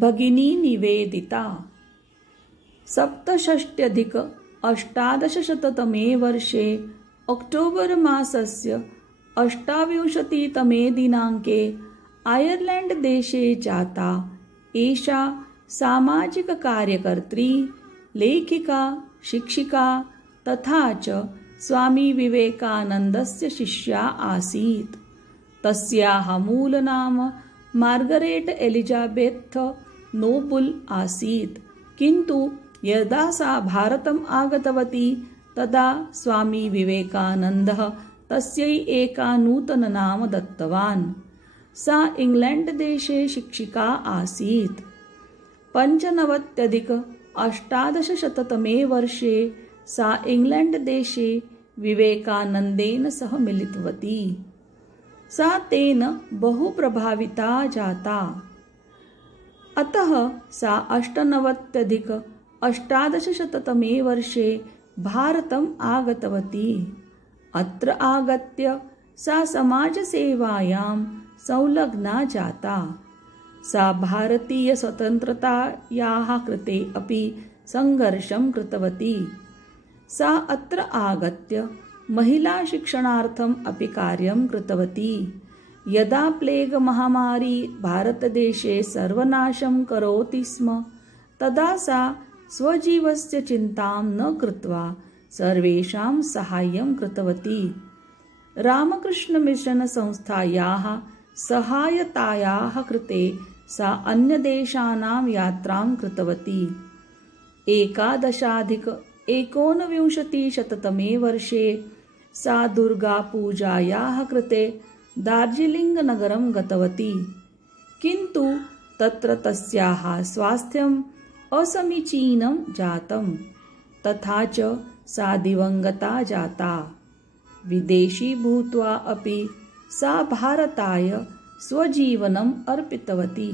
भगिनी निवेदिता। 67अधिक-अष्टादशशततमे वर्षे अक्टोबर् मासस्य 28तमे दिनाङ्के आयर्लेण्ड् देशे जाता एषा सामाजिककार्यकर्त्री, लेखिका, शिक्षिका तथा च स्वामी विवेकानन्दस्य शिष्या आसीत्। तस्याः मूलनाम मार्गरेट् एलिजाबेथ नोबुल् आसीत्, किन्तु यदा सा भारतम् आगतवती तदा स्वामी विवेकानन्दः तस्यै एका नूतननाम दत्तवान्। सा इङ्ग्लेण्ड् देशे शिक्षिका आसीत्। 95-अष्टादशशततमे वर्षे सा इङ्ग्लेण्ड् देशे विवेकानन्देन सह मिलितवती। सा तेन बहु प्रभाविता जाता। अतः सा 98-अष्टादशशततमे वर्षे भारतम् आगतवती। अत्र आगत्य सा समाजसेवायां संलग्ना जाता। सा भारतीयस्वतन्त्रतायाः कृते अपि सङ्घर्षं कृतवती। सा अत्र आगत्य महिलाशिक्षणार्थम् अपि कार्यं कृतवती। यदा प्लेग महामारी भारतदेशे सर्वनाशं करोति स्म तदा सा स्वजीवस्य चिन्तां न कृत्वा सर्वेषां साहाय्यं कृतवती। रामकृष्णमिशनसंस्थायाः सहायतायाः कृते सा अन्यदेशानां यात्रां कृतवती। 11-19तमे वर्षे सा दुर्गापूजायाः कृते दार्जिलिङ्गनगरं गतवती, किन्तु तत्र तस्याः स्वास्थ्यम् असमीचीनं जातं, तथा च सा दिवङ्गता जाता। विदेशी भूत्वा अपि सा भारताय स्वजीवनम् अर्पितवती।